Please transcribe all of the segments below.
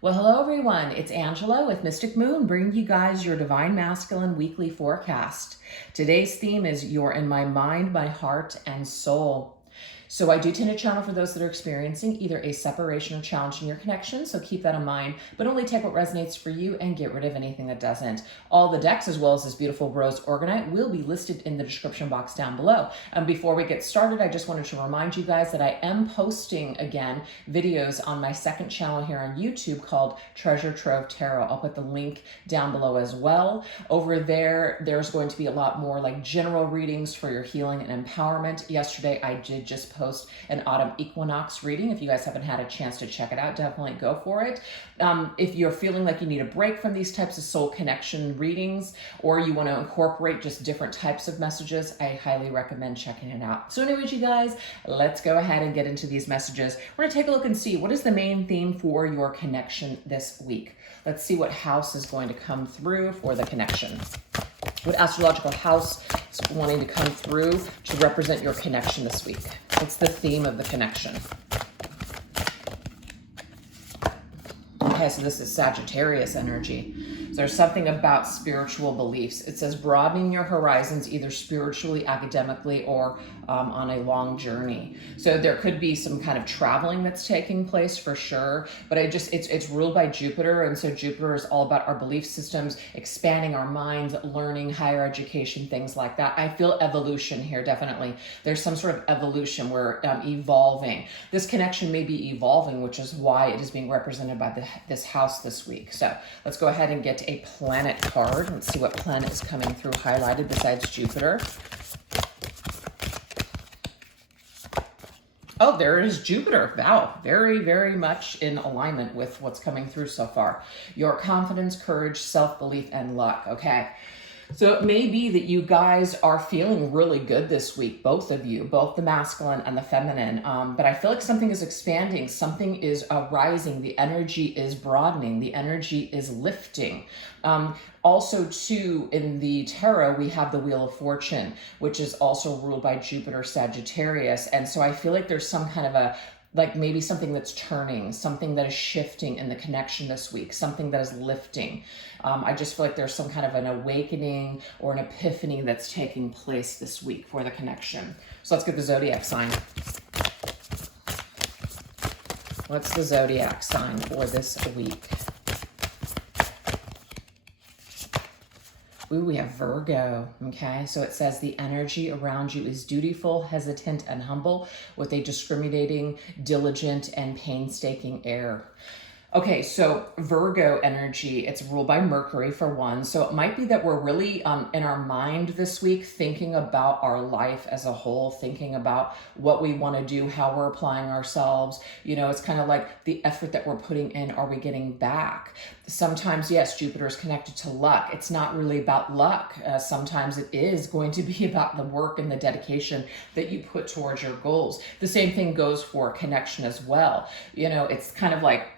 Well, hello everyone. It's Angela with Mystic Moon, bringing you guys your Divine Masculine weekly forecast. Today's theme is You're in my mind, my heart, and soul. So I do tend to channel for those that are experiencing either a separation or challenge in your connection, so keep that in mind, but only take what resonates for you and get rid of anything that doesn't. All the decks, as well as this beautiful rose organite, will be listed in the description box down below. And before we get started, I just wanted to remind you guys that I am posting, again, videos on my second channel here on YouTube called Treasure Trove Tarot. I'll put the link down below as well. Over there, there's going to be a lot more like general readings for your healing and empowerment. Yesterday, I did just post an autumn equinox reading. If you guys haven't had a chance to check it out, definitely go for it. If you're feeling like you need a break from these types of soul connection readings, or you want to incorporate just different types of messages, I highly recommend checking it out. So anyways, you guys, let's go ahead and get into these messages. We're going to take a look and see what is the main theme for your connection this week. Let's see what house is going to come through for the connection. What astrological house is wanting to come through to represent your connection this week? What's the theme of the connection? Okay, so this is Sagittarius energy. So there's something about spiritual beliefs. It says broadening your horizons, either spiritually, academically, or on a long journey. So there could be some kind of traveling that's taking place for sure, but it's ruled by Jupiter, and so Jupiter is all about our belief systems, expanding our minds, learning, higher education, things like that. I feel evolution here, definitely. There's some sort of evolution. We're evolving. This connection may be evolving, which is why it is being represented by this house this week. So let's go ahead and get a planet card. Let's see what planet is coming through highlighted besides Jupiter. Oh, there is Jupiter. Wow, very, very much in alignment with what's coming through so far. Your confidence, courage, self-belief, and luck. Okay. So it may be that you guys are feeling really good this week, both of you, both the masculine and the feminine. But I feel like something is expanding, something is rising, the energy is broadening, the energy is lifting. Also, too, in the tarot, we have the Wheel of Fortune, which is also ruled by Jupiter, Sagittarius. And so I feel like there's some kind of like maybe something that's turning, something that is shifting in the connection this week, something that is lifting. I just feel like there's some kind of an awakening or an epiphany that's taking place this week for the connection. So let's get the zodiac sign. What's the zodiac sign for this week? Ooh, we have Virgo, okay? So it says the energy around you is dutiful, hesitant, and humble with a discriminating, diligent, and painstaking air. Okay, so Virgo energy, it's ruled by Mercury for one. So it might be that we're really in our mind this week, thinking about our life as a whole, thinking about what we want to do, how we're applying ourselves. You know, it's kind of like the effort that we're putting in, are we getting back? Sometimes, yes, Jupiter is connected to luck. It's not really about luck. Sometimes it is going to be about the work and the dedication that you put towards your goals. The same thing goes for connection as well. You know, it's kind of like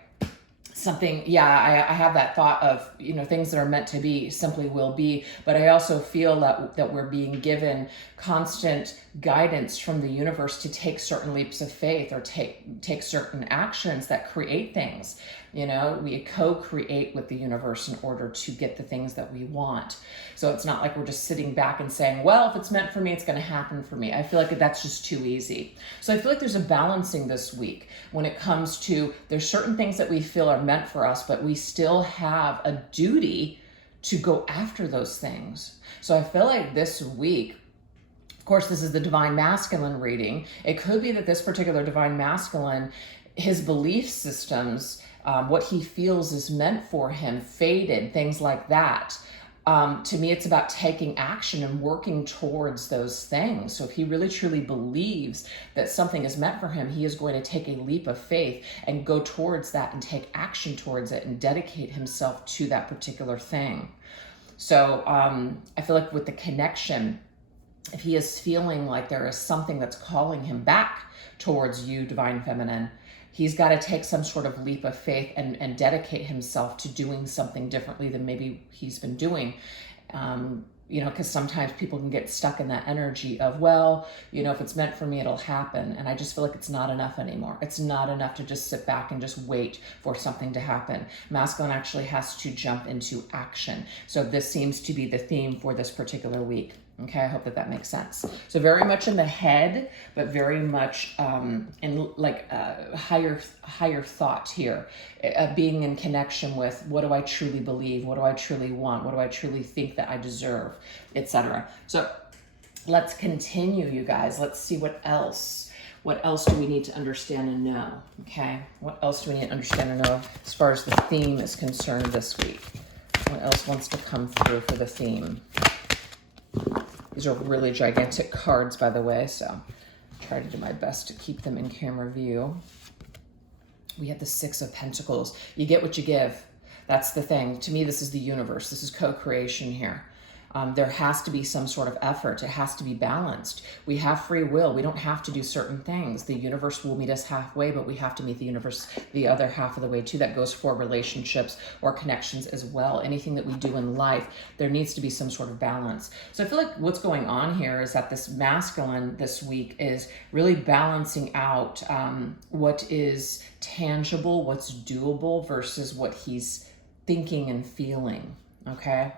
something, yeah, I have that thought of, you know, things that are meant to be simply will be, but I also feel that we're being given constant guidance from the universe to take certain leaps of faith or take certain actions that create things. You know, we co-create with the universe in order to get the things that we want. So it's not like we're just sitting back and saying, well, if it's meant for me, it's going to happen for me. I feel like that's just too easy. So I feel like there's a balancing this week when it comes to, there's certain things that we feel are meant for us, but we still have a duty to go after those things. So I feel like this week, of course, this is the Divine Masculine reading. It could be that this particular Divine Masculine, his belief systems, what he feels is meant for him, faded, things like that. To me, it's about taking action and working towards those things. So if he really truly believes that something is meant for him, he is going to take a leap of faith and go towards that and take action towards it and dedicate himself to that particular thing. So I feel like with the connection, if he is feeling like there is something that's calling him back towards you, Divine Feminine, he's got to take some sort of leap of faith and dedicate himself to doing something differently than maybe he's been doing. you know, because sometimes people can get stuck in that energy of, well, you know, if it's meant for me, it'll happen. And I just feel like it's not enough anymore. It's not enough to just sit back and just wait for something to happen. Masculine actually has to jump into action. So this seems to be the theme for this particular week. Okay, I hope that that makes sense. So very much in the head, but very much in like higher thought here, being in connection with what do I truly believe, what do I truly want, what do I truly think that I deserve, etc. So let's continue, you guys. Let's see what else. What else do we need to understand and know? Okay, what else do we need to understand and know as far as the theme is concerned this week? What else wants to come through for the theme? These are really gigantic cards, by the way, so try to do my best to keep them in camera view. We have the Six of Pentacles. You get what you give. That's the thing. To me, this is the universe. This is co-creation here. There has to be some sort of effort. It has to be balanced. We have free will. We don't have to do certain things. The universe will meet us halfway, but we have to meet the universe the other half of the way too. That goes for relationships or connections as well. Anything that we do in life, there needs to be some sort of balance. So I feel like what's going on here is that this masculine this week is really balancing out what is tangible, what's doable versus what he's thinking and feeling, okay?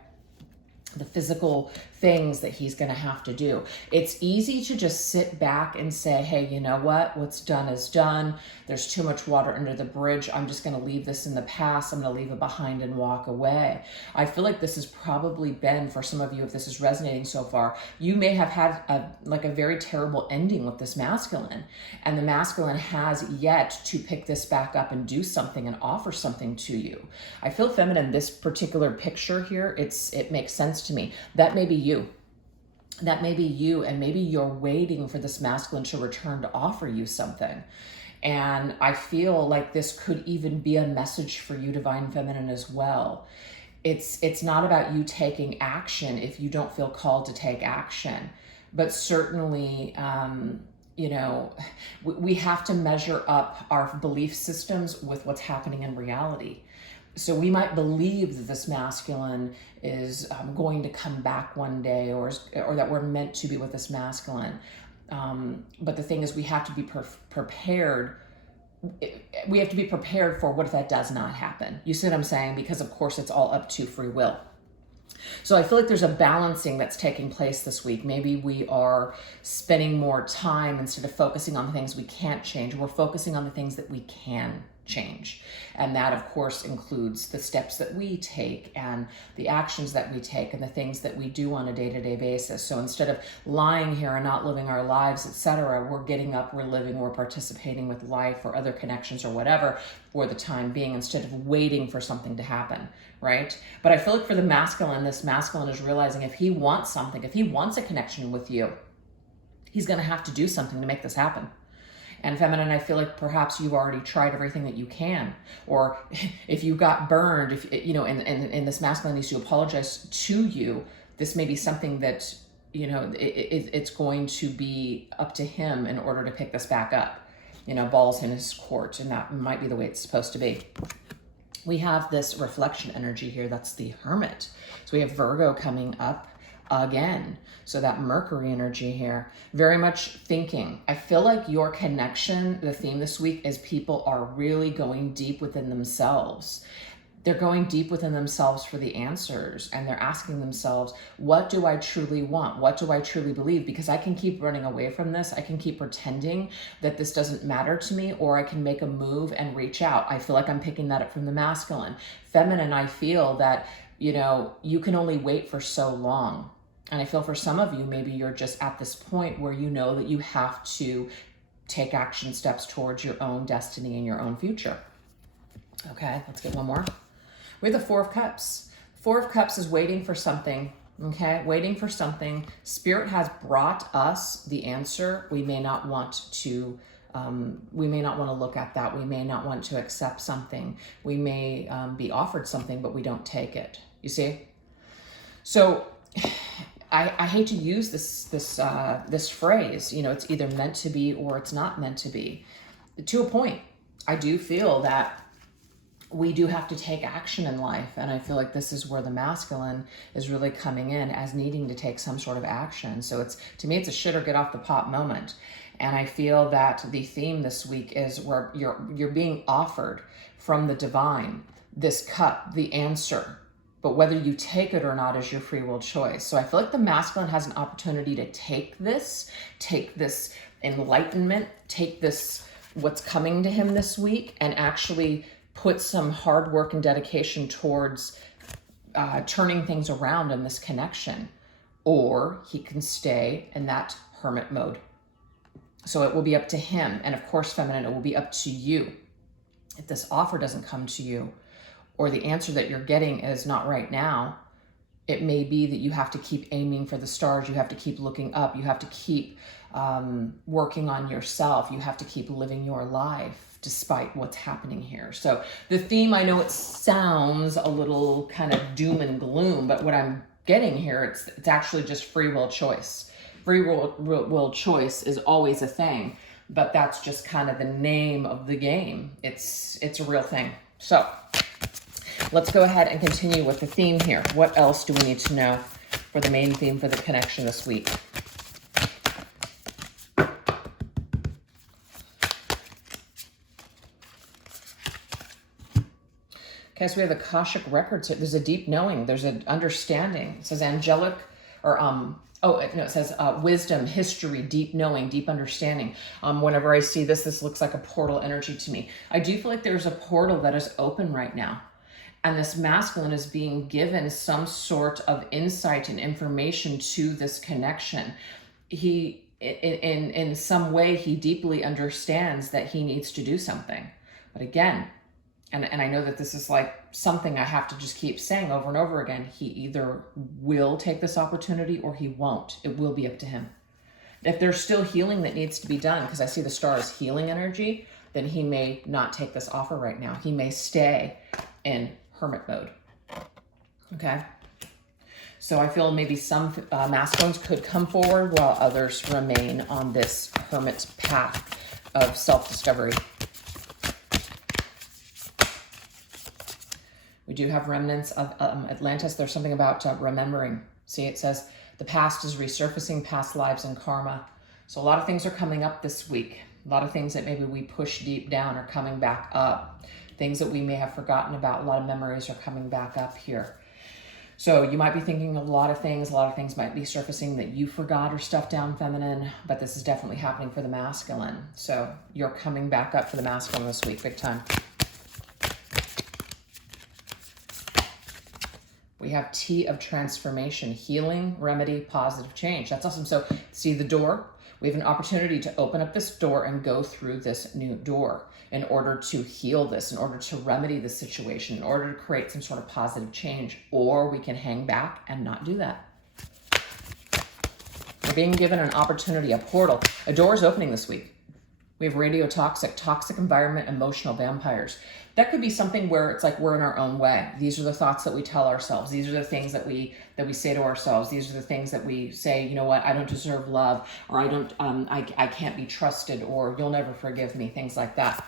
The physical things that he's going to have to do. It's easy to just sit back and say, hey, you know what? What's done is done. There's too much water under the bridge. I'm just going to leave this in the past. I'm going to leave it behind and walk away. I feel like this has probably been, for some of you, if this is resonating so far, you may have had a very terrible ending with this masculine. And the masculine has yet to pick this back up and do something and offer something to you. I feel feminine, this particular picture here, it makes sense to me. That may be you. That may be you, and maybe you're waiting for this masculine to return to offer you something. And I feel like this could even be a message for you, Divine Feminine, as well. It's not about you taking action if you don't feel called to take action, but certainly, you know, we have to measure up our belief systems with what's happening in reality. So we might believe that this masculine is going to come back one day, or that we're meant to be with this masculine. But the thing is, we have to be prepared. We have to be prepared for what if that does not happen. You see what I'm saying? Because of course it's all up to free will. So I feel like there's a balancing that's taking place this week. Maybe we are spending more time, instead of focusing on the things we can't change, we're focusing on the things that we can change. And that of course includes the steps that we take and the actions that we take and the things that we do on a day-to-day basis. So instead of lying here and not living our lives, etc., we're getting up, we're living, we're participating with life or other connections or whatever for the time being, instead of waiting for something to happen, right? But I feel like for the masculine, this masculine is realizing if he wants something, if he wants a connection with you, he's going to have to do something to make this happen. And feminine, I feel like perhaps you've already tried everything that you can, or if you got burned, if you know, and this masculine needs to apologize to you, this may be something that, you know, it's going to be up to him in order to pick this back up. You know, balls in his court, and that might be the way it's supposed to be. We have this reflection energy here. That's the Hermit. So we have Virgo coming up again. So that Mercury energy here, very much thinking. I feel like your connection, the theme this week is people are really going deep within themselves. They're going deep within themselves for the answers, and they're asking themselves, what do I truly want? What do I truly believe? Because I can keep running away from this. I can keep pretending that this doesn't matter to me, or I can make a move and reach out. I feel like I'm picking that up from the masculine. Feminine, I feel that, you know, you can only wait for so long. And I feel for some of you, maybe you're just at this point where you know that you have to take action steps towards your own destiny and your own future. Okay, let's get one more. We have the Four of Cups. Four of Cups is waiting for something, okay? Waiting for something. Spirit has brought us the answer. We may not want to look at that. We may not want to accept something. We may be offered something, but we don't take it. You see? So I hate to use this phrase, you know, it's either meant to be or it's not meant to be. To a point, I do feel that we do have to take action in life. And I feel like this is where the masculine is really coming in as needing to take some sort of action. So it's, to me, it's a shit or get off the pot moment. And I feel that the theme this week is where you're being offered from the divine this cup, the answer. But whether you take it or not is your free will choice. So I feel like the masculine has an opportunity to take this enlightenment, take this, what's coming to him this week, and actually put some hard work and dedication towards turning things around in this connection. Or he can stay in that hermit mode. So it will be up to him. And of course, feminine, it will be up to you. If this offer doesn't come to you, or the answer that you're getting is not right now, it may be that you have to keep aiming for the stars. You have to keep looking up. You have to keep working on yourself. You have to keep living your life despite what's happening here. So the theme, I know it sounds a little kind of doom and gloom, but what I'm getting here, it's actually just free will choice. Free will choice is always a thing, but that's just kind of the name of the game. It's a real thing. So let's go ahead and continue with the theme here. What else do we need to know for the main theme for the connection this week? Okay, so we have the Akashic records here. There's a deep knowing. There's an understanding. It says angelic, or it says wisdom, history, deep knowing, deep understanding. Whenever I see this, this looks like a portal energy to me. I do feel like there's a portal that is open right now. And this masculine is being given some sort of insight and information to this connection. He, in some way, he deeply understands that he needs to do something. But again, and I know that this is like something I have to just keep saying over and over again, he either will take this opportunity or he won't. It will be up to him. If there's still healing that needs to be done, because I see the star as healing energy, then he may not take this offer right now. He may stay in hermit mode. Okay. So I feel maybe some masculines could come forward while others remain on this hermit path of self-discovery. We do have remnants of Atlantis. There's something about remembering. See, it says the past is resurfacing, past lives and karma. So a lot of things are coming up this week. A lot of things that maybe we push deep down are coming back up. Things that we may have forgotten about. A lot of memories are coming back up here. So you might be thinking of a lot of things. A lot of things might be surfacing that you forgot or stuffed down, feminine. But this is definitely happening for the masculine. So you're coming back up for the masculine this week, big time. We have T of transformation, healing, remedy, positive change. That's awesome. So see the door? We have an opportunity to open up this door and go through this new door in order to heal this, in order to remedy the situation, in order to create some sort of positive change. Or we can hang back and not do that. We're being given an opportunity, a portal. A door is opening this week. We have radiotoxic, toxic environment, emotional vampires. That could be something where it's like we're in our own way. These are the thoughts that we tell ourselves. These are the things that we say to ourselves. These are the things that we say, you know what, I don't deserve love, or I can't be trusted, or you'll never forgive me, things like that.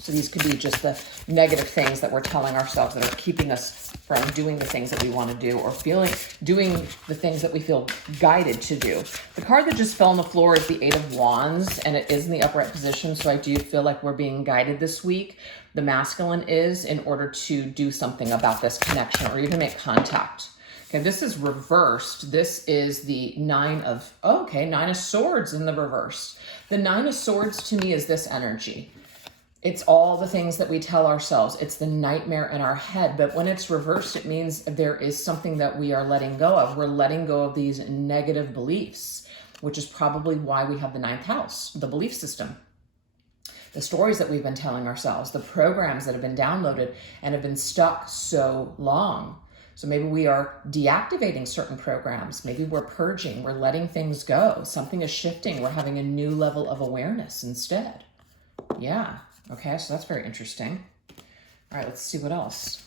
So these could be just the negative things that we're telling ourselves that are keeping us from doing the things that we want to do, or doing the things that we feel guided to do. The card that just fell on the floor is the Eight of Wands, and it is in the upright position. So I do feel like we're being guided this week. The masculine is, in order to do something about this connection or even make contact. Okay, this is reversed. This is the Nine of Swords in the reverse. The Nine of Swords to me is this energy. It's all the things that we tell ourselves. It's the nightmare in our head. But when it's reversed, it means there is something that we are letting go of. We're letting go of these negative beliefs, which is probably why we have the ninth house, the belief system. The stories that we've been telling ourselves, the programs that have been downloaded and have been stuck so long. So maybe we are deactivating certain programs. Maybe we're purging, we're letting things go. Something is shifting. We're having a new level of awareness instead. Yeah. Okay, so that's very interesting. All right, let's see what else.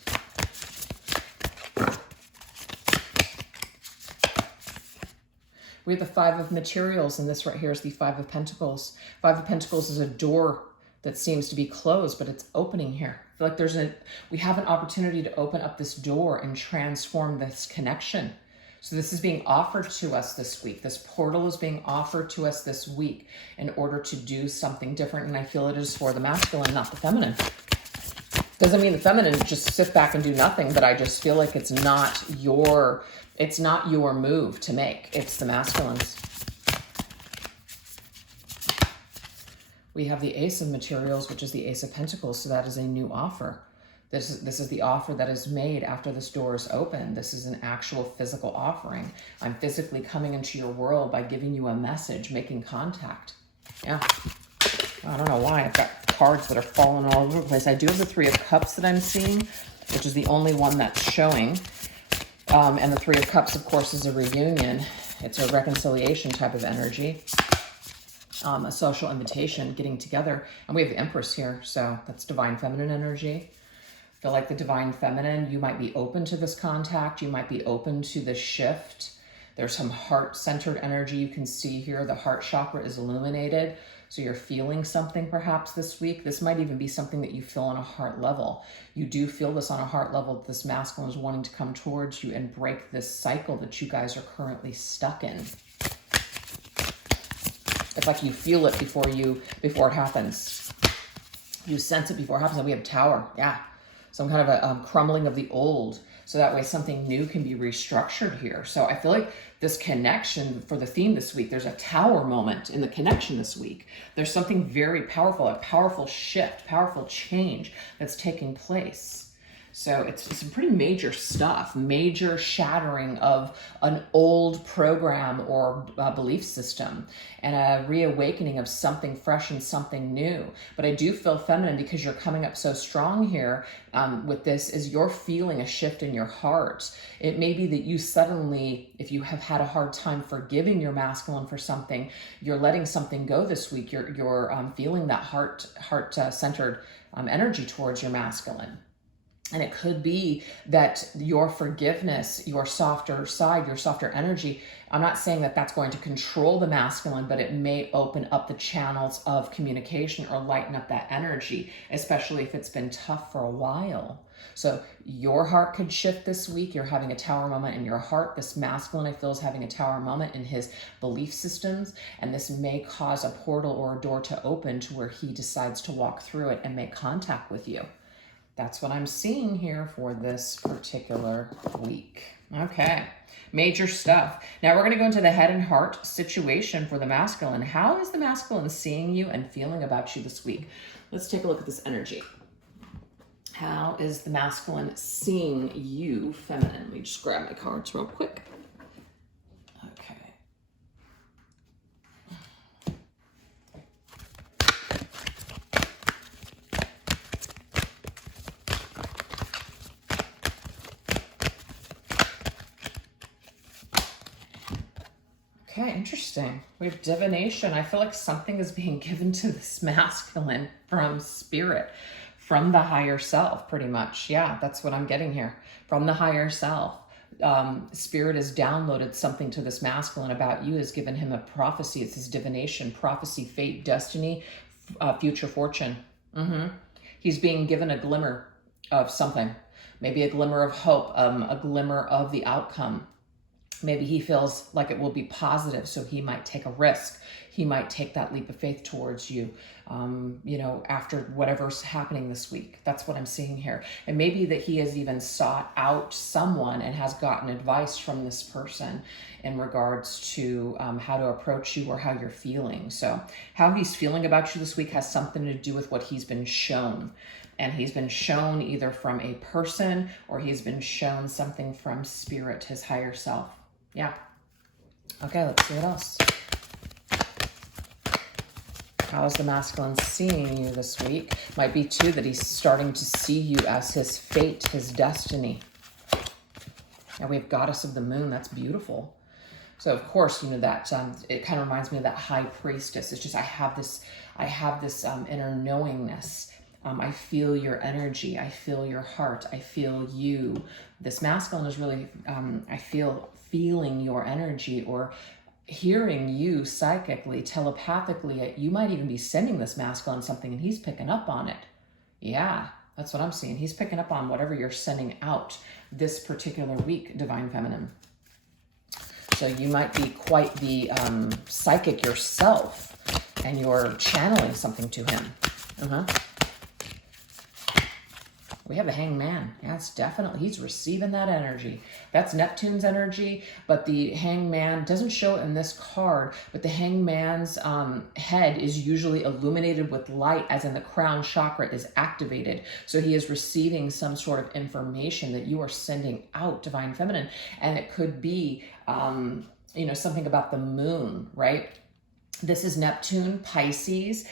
We have the Five of Materials, and this right here is the Five of Pentacles. Five of Pentacles is a door that seems to be closed, but it's opening here. I feel like we have an opportunity to open up this door and transform this connection. So this is being offered to us this week. This portal is being offered to us this week in order to do something different. And I feel it is for the masculine, not the feminine. Doesn't mean the feminine just sit back and do nothing, but I just feel like it's not your move to make. It's the masculine's. We have the Ace of Materials, which is the Ace of Pentacles. So that is a new offer. This is the offer that is made after this door is open. This is an actual physical offering. I'm physically coming into your world by giving you a message, making contact. Yeah. I don't know why. I've got cards that are falling all over the place. I do have the Three of Cups that I'm seeing, which is the only one that's showing. And the Three of Cups, of course, is a reunion. It's a reconciliation type of energy. A social invitation, getting together. And we have the Empress here, so that's divine feminine energy. I feel like the divine feminine, you might be open to this contact. You might be open to this shift. There's some heart-centered energy you can see here. The heart chakra is illuminated. So you're feeling something perhaps this week. This might even be something that you feel on a heart level. You do feel this on a heart level, that this masculine is wanting to come towards you and break this cycle that you guys are currently stuck in. It's like you feel it before it happens. You sense it before it happens. And we have Tower. Yeah. Some kind of a crumbling of the old. So that way something new can be restructured here. So I feel like this connection for the theme this week, there's a Tower moment in the connection this week. There's something very powerful, a powerful shift, powerful change that's taking place. So it's some pretty major stuff, major shattering of an old program or belief system and a reawakening of something fresh and something new. But I do feel feminine because you're coming up so strong here with this, is you're feeling a shift in your heart. It may be that you suddenly, if you have had a hard time forgiving your masculine for something, you're letting something go this week. You're feeling that heart-centered energy towards your masculine. And it could be that your forgiveness, your softer side, your softer energy, I'm not saying that that's going to control the masculine, but it may open up the channels of communication or lighten up that energy, especially if it's been tough for a while. So your heart could shift this week. You're having a Tower moment in your heart. This masculine, I feel, is having a Tower moment in his belief systems. And this may cause a portal or a door to open to where he decides to walk through it and make contact with you. That's what I'm seeing here for this particular week. Okay, major stuff. Now we're going to go into the head and heart situation for the masculine. How is the masculine seeing you and feeling about you this week? Let's take a look at this energy. How is the masculine seeing you, feminine? Let me just grab my cards real quick. Okay. Okay, interesting. We have divination. I feel like something is being given to this masculine from spirit, from the higher self, pretty much. Yeah, that's what I'm getting here. From the higher self. Spirit has downloaded something to this masculine about you, has given him a prophecy. It's his divination, prophecy, fate, destiny, future fortune. He's being given a glimmer of something. Maybe a glimmer of hope, a glimmer of the outcome. Maybe he feels like it will be positive, so he might take a risk. He might take that leap of faith towards you, after whatever's happening this week. That's what I'm seeing here. And maybe that he has even sought out someone and has gotten advice from this person in regards to how to approach you or how you're feeling. So how he's feeling about you this week has something to do with what he's been shown. And he's been shown either from a person or he's been shown something from spirit, his higher self. Yeah. Okay, let's see what else. How is the masculine seeing you this week? Might be too that he's starting to see you as his fate, his destiny. Now we have Goddess of the Moon. That's beautiful. So of course, that it kind of reminds me of that High Priestess. It's just I have this inner knowingness. I feel your energy. I feel your heart. I feel you. This masculine is really, feeling your energy or hearing you psychically, telepathically. You might even be sending this masculine something and he's picking up on it. Yeah, That's what I'm seeing. He's picking up on whatever you're sending out this particular week, Divine Feminine. So you might be quite the psychic yourself, and you're channeling something to him. We have a Hangman. Yeah, it's definitely, he's receiving that energy. That's Neptune's energy, but the Hangman doesn't show it in this card, but the Hangman's head is usually illuminated with light, as in the crown chakra is activated. So he is receiving some sort of information that you are sending out, Divine Feminine. And it could be, you know, something about the moon, right? This is Neptune, Pisces,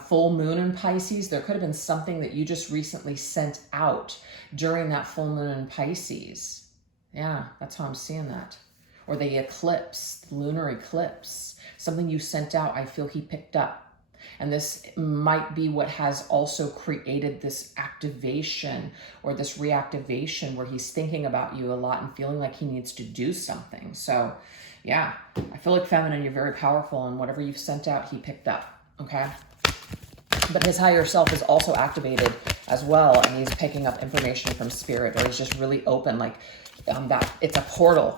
full moon in Pisces. There could have been something that you just recently sent out during that full moon in Pisces. Yeah, that's how I'm seeing that. Or the eclipse, the lunar eclipse. Something you sent out, I feel he picked up. And this might be what has also created this activation or this reactivation where he's thinking about you a lot and feeling like he needs to do something. So yeah, I feel like Feminine, you're very powerful, and whatever you've sent out, he picked up, okay? But his higher self is also activated as well, and he's picking up information from Spirit, or he's just really open, like that it's a portal.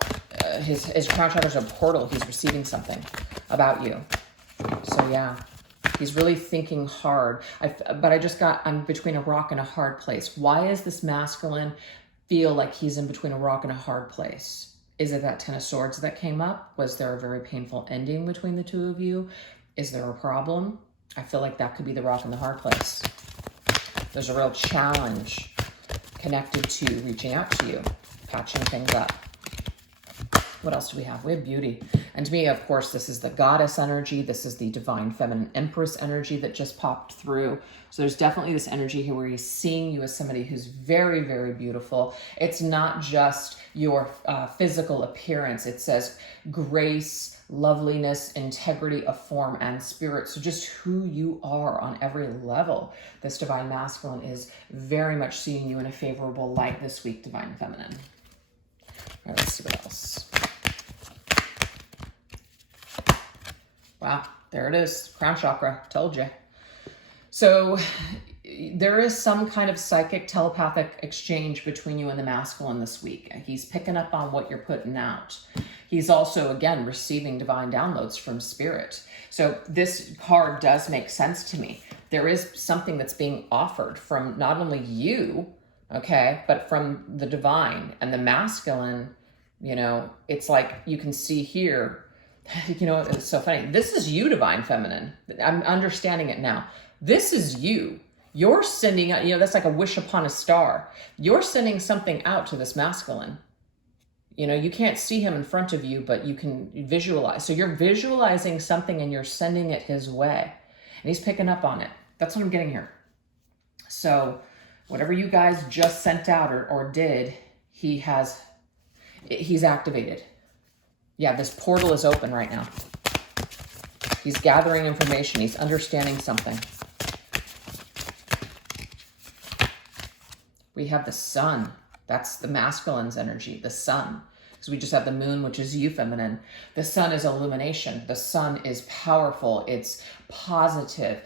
His crown chakra is a portal. He's receiving something about you. So yeah, he's really thinking hard. But I just got, I'm between a rock and a hard place. Why is this masculine feel like he's in between a rock and a hard place? Is it that Ten of Swords that came up? Was there a very painful ending between the two of you? Is there a problem? I feel like that could be the rock and the hard place. There's a real challenge connected to reaching out to you, patching things up. What else do we have? We have Beauty. And to me, of course, this is the goddess energy. This is the Divine Feminine Empress energy that just popped through. So there's definitely this energy here where he's seeing you as somebody who's very, very beautiful. It's not just your physical appearance. It says grace, loveliness, integrity of form and spirit. So just who you are on every level. This Divine Masculine is very much seeing you in a favorable light this week, Divine Feminine. All right, let's see what else. Wow, there it is. Crown chakra, told you. So there is some kind of psychic telepathic exchange between you and the masculine this week. He's picking up on what you're putting out. He's also, again, receiving divine downloads from Spirit. So this card does make sense to me. There is something that's being offered from not only you, okay, but from the divine and the masculine. You know, it's like you can see here, you know, it's so funny. This is you, Divine Feminine. I'm understanding it now. This is you. You're sending out, you know, that's like a wish upon a star. You're sending something out to this masculine. You know, you can't see him in front of you, but you can visualize. So you're visualizing something and you're sending it his way. And he's picking up on it. That's what I'm getting here. So whatever you guys just sent out or did, he's activated. Yeah, this portal is open right now. He's gathering information. He's understanding something. We have the sun. That's the masculine's energy, the sun. Because we just have the moon, which is you, feminine. The sun is illumination. The sun is powerful. It's positive.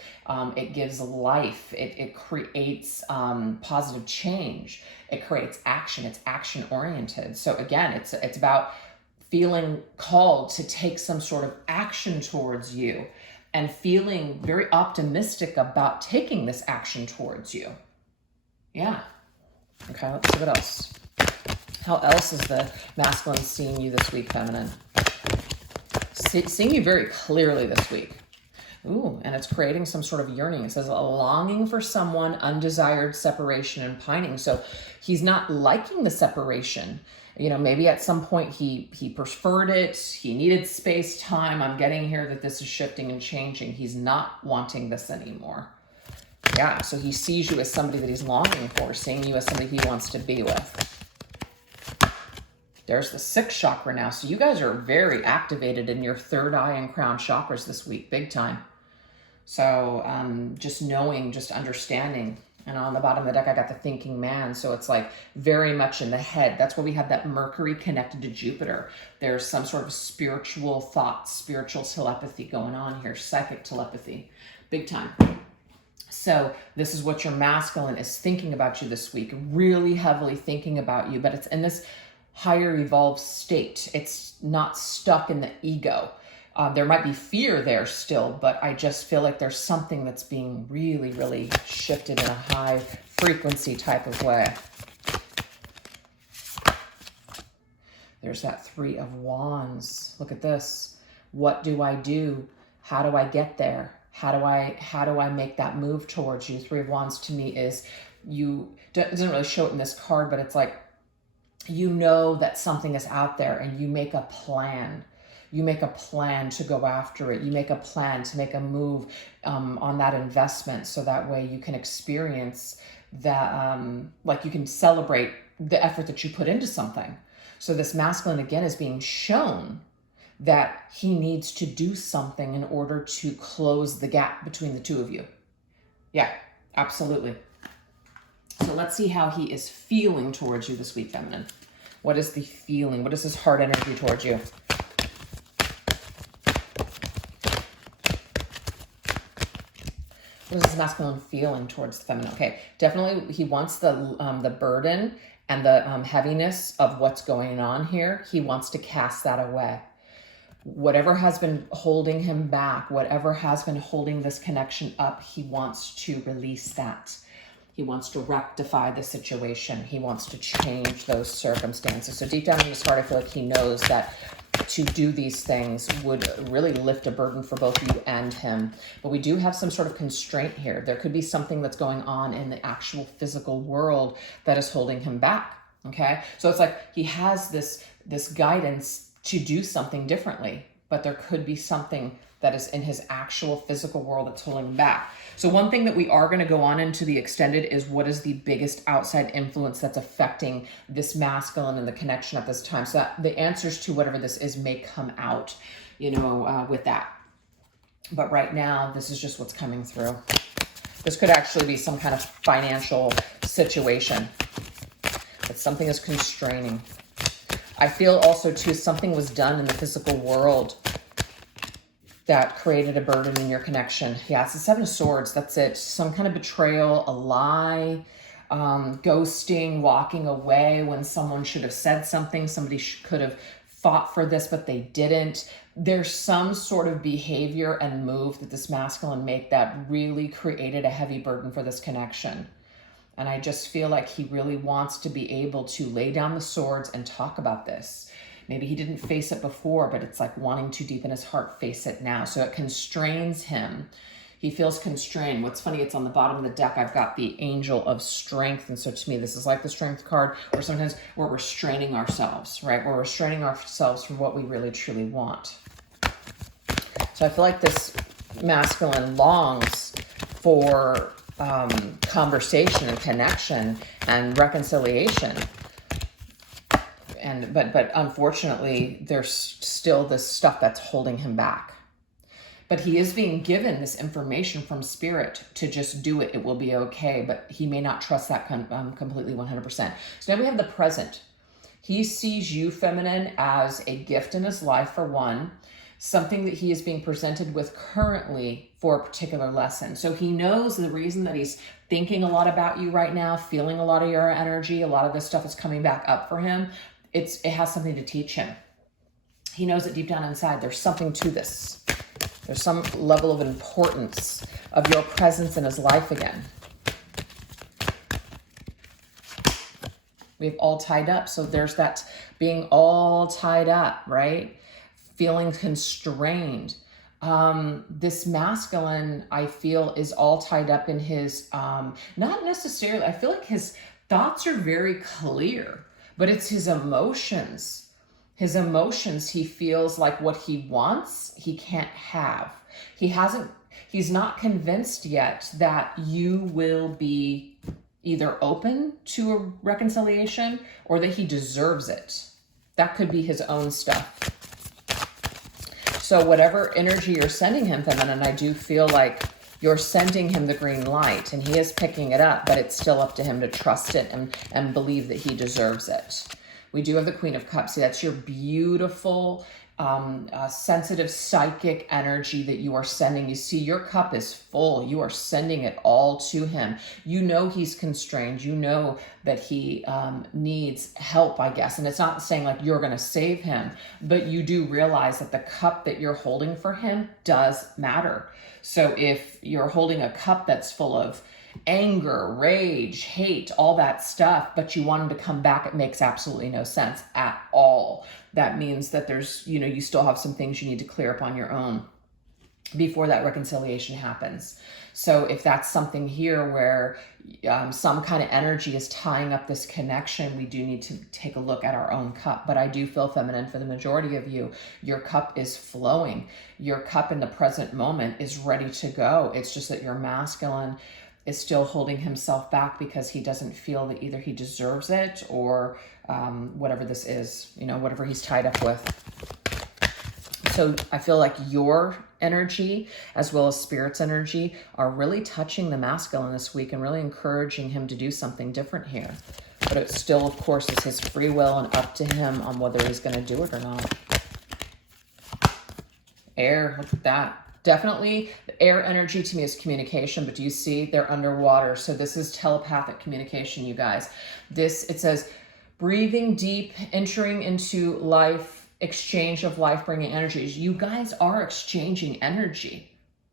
It gives life. It creates positive change. It creates action. It's action-oriented. So again, it's about feeling called to take some sort of action towards you and feeling very optimistic about taking this action towards you. Yeah. Okay, let's see what else. How else is the masculine seeing you this week, feminine? Seeing you very clearly this week. Ooh, and it's creating some sort of yearning. It says a longing for someone, undesired separation and pining. So he's not liking the separation. You know, maybe at some point he preferred it. He needed space, time. I'm getting here that this is shifting and changing. He's not wanting this anymore. Yeah, so he sees you as somebody that he's longing for, seeing you as somebody he wants to be with. There's the sixth chakra now. So you guys are very activated in your third eye and crown chakras this week, big time. So just knowing, just understanding. And on the bottom of the deck, I got the thinking man. So it's like very much in the head. That's where we have that Mercury connected to Jupiter. There's some sort of spiritual thought, spiritual telepathy going on here, psychic telepathy, big time. So this is what your masculine is thinking about you this week, really heavily thinking about you, but it's in this higher evolved state. It's not stuck in the ego. There might be fear there still, but I just feel like there's something that's being really, really shifted in a high frequency type of way. There's that Three of Wands. Look at this. What do I do? How do I get there? How do I make that move towards you? Three of Wands to me is it doesn't really show it in this card, but it's like, you know that something is out there and you make a plan. You make a plan to go after it. You make a plan to make a move on that investment, so that way you can experience that, like you can celebrate the effort that you put into something. So this masculine, again, is being shown that he needs to do something in order to close the gap between the two of you. Yeah, absolutely. So let's see how he is feeling towards you this week, feminine. What is the feeling? What is his heart energy towards you? What is this masculine feeling towards the feminine? Okay, definitely he wants the burden and the heaviness of what's going on here. He wants to cast that away. Whatever has been holding him back, whatever has been holding this connection up, he wants to release that. He wants to rectify the situation. He wants to change those circumstances. So deep down in his heart, I feel like he knows that to do these things would really lift a burden for both you and him. But we do have some sort of constraint here. There could be something that's going on in the actual physical world that is holding him back, okay? So it's like he has this guidance to do something differently, but there could be something that is in his actual physical world that's holding him back. So one thing that we are going to go on into the extended is, what is the biggest outside influence that's affecting this masculine and the connection at this time? So that the answers to whatever this is may come out, with that. But right now, this is just what's coming through. This could actually be some kind of financial situation, but something is constraining. I feel also too, something was done in the physical world that created a burden in your connection. Yeah, it's the Seven of Swords. That's it. Some kind of betrayal, a lie, ghosting, walking away when someone should have said something. Somebody could have fought for this, but they didn't. There's some sort of behavior and move that this masculine made that really created a heavy burden for this connection. And I just feel like he really wants to be able to lay down the swords and talk about this. Maybe he didn't face it before, but it's like wanting to deep in his heart face it now. So it constrains him. He feels constrained. What's funny, it's on the bottom of the deck, I've got the Angel of Strength. And so to me, this is like the Strength card, where sometimes we're restraining ourselves, right? We're restraining ourselves from what we really, truly want. So I feel like this masculine longs for conversation and connection and reconciliation. But unfortunately, there's still this stuff that's holding him back. But he is being given this information from Spirit to just do it. It will be okay. But he may not trust that completely 100%. So now we have the present. He sees you, feminine, as a gift in his life, for one. Something that he is being presented with currently for a particular lesson. So he knows the reason that he's thinking a lot about you right now, feeling a lot of your energy, a lot of this stuff is coming back up for him. It has something to teach him. He knows that deep down inside, there's something to this. There's some level of importance of your presence in his life again. We've all tied up. So there's that being all tied up, right? Feeling constrained. This masculine, I feel, is all tied up in his, not necessarily, I feel like his thoughts are very clear, but it's his emotions. His emotions, he feels like what he wants, he can't have. He's not convinced yet that you will be either open to a reconciliation or that he deserves it. That could be his own stuff. So whatever energy you're sending him, feminine, I do feel like you're sending him the green light and he is picking it up, but it's still up to him to trust it and believe that he deserves it. We do have the Queen of Cups. See, that's your beautiful sensitive psychic energy that you are sending. You see, your cup is full. You are sending it all to him. You know he's constrained. You know that he needs help, I guess. And it's not saying like you're going to save him, but you do realize that the cup that you're holding for him does matter. So if you're holding a cup that's full of anger, rage, hate, all that stuff, but you want him to come back, it makes absolutely no sense at all. That means that there's, you know, you still have some things you need to clear up on your own before that reconciliation happens. So if that's something here where some kind of energy is tying up this connection, we do need to take a look at our own cup. But I do feel, feminine, for the majority of you, your cup is flowing. Your cup in the present moment is ready to go. It's just that your masculine is still holding himself back because he doesn't feel that either he deserves it or whatever this is, you know, whatever he's tied up with. So I feel like your energy as well as spirit's energy are really touching the masculine this week and really encouraging him to do something different here. But it still, of course, is his free will and up to him on whether he's going to do it or not. Air, look at that. Definitely, the air energy to me is communication, but do you see they're underwater? So this is telepathic communication, you guys. This, it says, breathing deep, entering into life, exchange of life-bringing energies. You guys are exchanging energy,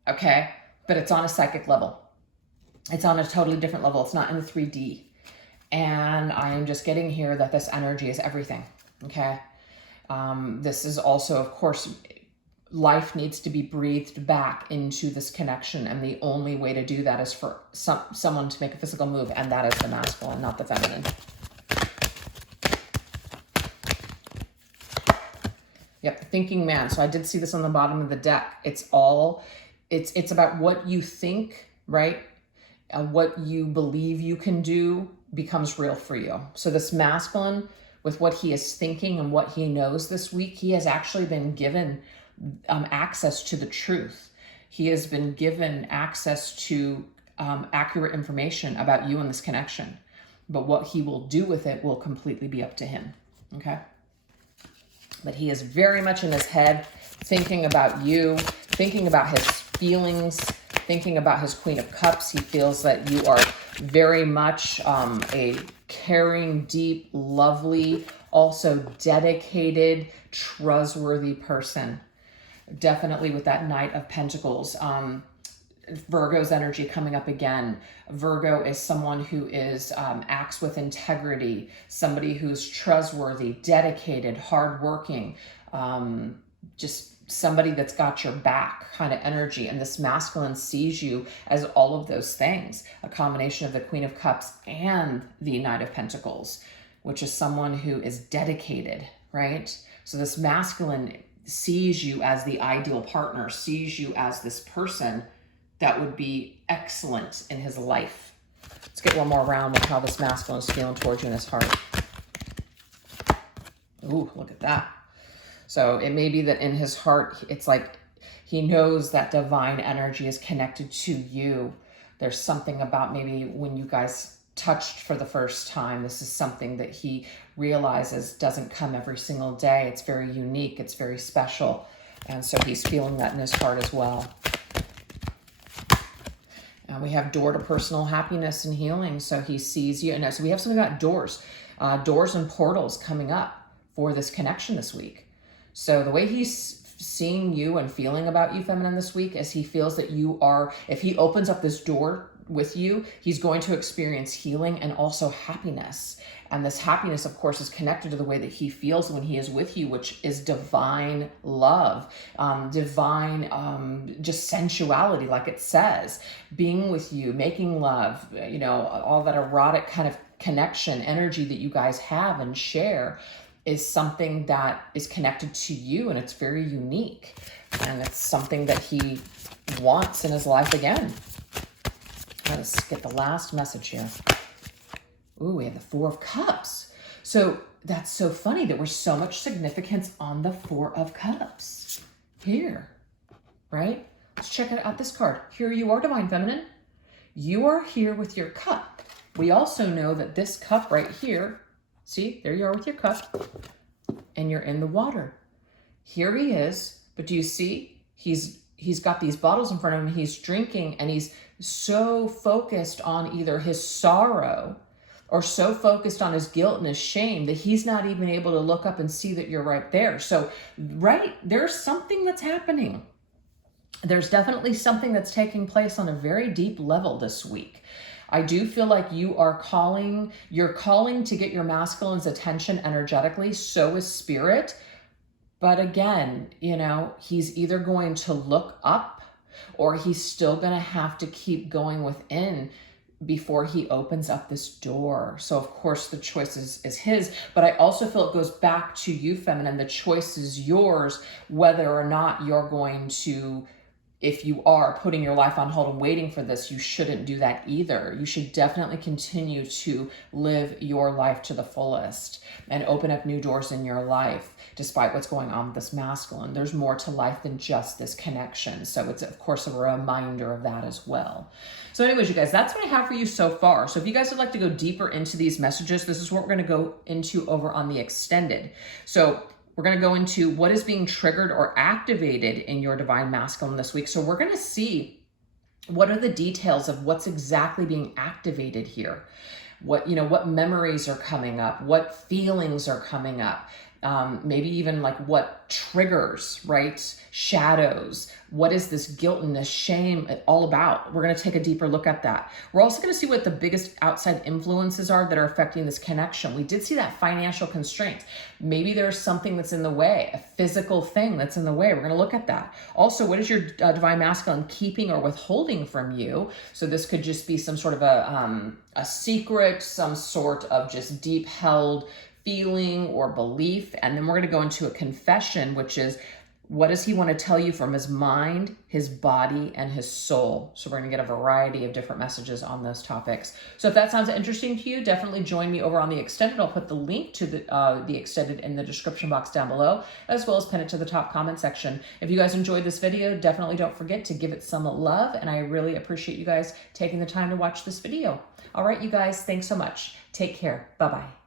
okay? But it's on a psychic level. It's on a totally different level. It's not in the 3D. And I am just getting here that this energy is everything, okay? This is also, of course, life needs to be breathed back into this connection, and the only way to do that is for someone to make a physical move, and that is the masculine, not the feminine. Yep, thinking man. So I did see this on the bottom of the deck. It's about what you think, right? What you believe you can do becomes real for you. So this masculine, with what he is thinking and what he knows this week, he has actually been given access to the truth. He has been given access to accurate information about you and this connection. But what he will do with it will completely be up to him, okay? But he is very much in his head, thinking about you, thinking about his feelings, thinking about his Queen of Cups. He feels that you are very much a caring, deep, lovely, also dedicated, trustworthy person. Definitely with that Knight of Pentacles. Virgo's energy coming up again. Virgo is someone who is acts with integrity, somebody who's trustworthy, dedicated, hardworking, just somebody that's got your back kind of energy. And this masculine sees you as all of those things, a combination of the Queen of Cups and the Knight of Pentacles, which is someone who is dedicated, right? So this masculine sees you as the ideal partner, sees you as this person that would be excellent in his life. Let's get one more round of how this masculine is feeling towards you in his heart. Ooh, look at that. So it may be that in his heart, it's like he knows that divine energy is connected to you. There's something about maybe when you guys touched for the first time. This is something that he realizes doesn't come every single day. It's very unique. It's very special. And so he's feeling that in his heart as well. And we have door to personal happiness and healing. So he sees you. And so we have something about doors, doors and portals coming up for this connection this week. So the way he's seeing you and feeling about you, feminine, this week is he feels that you are, if he opens up this door with you, he's going to experience healing and also happiness. And this happiness, of course, is connected to the way that he feels when he is with you, which is divine love, divine just sensuality, like it says, being with you, making love, you know, all that erotic kind of connection, energy that you guys have and share is something that is connected to you, and it's very unique. And it's something that he wants in his life again. Let's get the last message here. Ooh, we have the Four of Cups. So that's so funny that there's so much significance on the Four of Cups here, right? Let's check out this card. Here you are, Divine Feminine. You are here with your cup. We also know that this cup right here, see, there you are with your cup, and you're in the water. Here he is, but do you see? He's got these bottles in front of him, he's drinking, and he's so focused on either his sorrow or so focused on his guilt and his shame that he's not even able to look up and see that you're right there. So, right, there's something that's happening. There's definitely something that's taking place on a very deep level this week. I do feel like you're calling to get your masculine's attention energetically, so is spirit. But again, you know, he's either going to look up or he's still going to have to keep going within before he opens up this door. So of course the choice is his, but I also feel it goes back to you, feminine. The choice is yours, whether or not you're going to, if you are putting your life on hold and waiting for this, you shouldn't do that either. You should definitely continue to live your life to the fullest and open up new doors in your life, despite what's going on with this masculine. There's more to life than just this connection. So it's, of course, a reminder of that as well. So anyways, you guys, that's what I have for you so far. So if you guys would like to go deeper into these messages, this is what we're going to go into over on the extended. So we're going to go into what is being triggered or activated in your divine masculine this week. So we're going to see what are the details of what's exactly being activated here. What memories are coming up, what feelings are coming up, maybe even like what triggers, right? Shadows. What is this guilt and this shame all about? We're going to take a deeper look at that. We're also going to see what the biggest outside influences are that are affecting this connection. We did see that financial constraint. Maybe there's something that's in the way, a physical thing that's in the way. We're going to look at that. Also, what is your divine masculine keeping or withholding from you? So this could just be some sort of a secret, some sort of just deep held feeling or belief. And then we're going to go into a confession, which is, what does he want to tell you from his mind, his body, and his soul? So we're going to get a variety of different messages on those topics. So if that sounds interesting to you, definitely join me over on the extended. I'll put the link to the extended in the description box down below, as well as pin it to the top comment section. If you guys enjoyed this video, definitely don't forget to give it some love. And I really appreciate you guys taking the time to watch this video. All right, you guys, thanks so much. Take care. Bye-bye.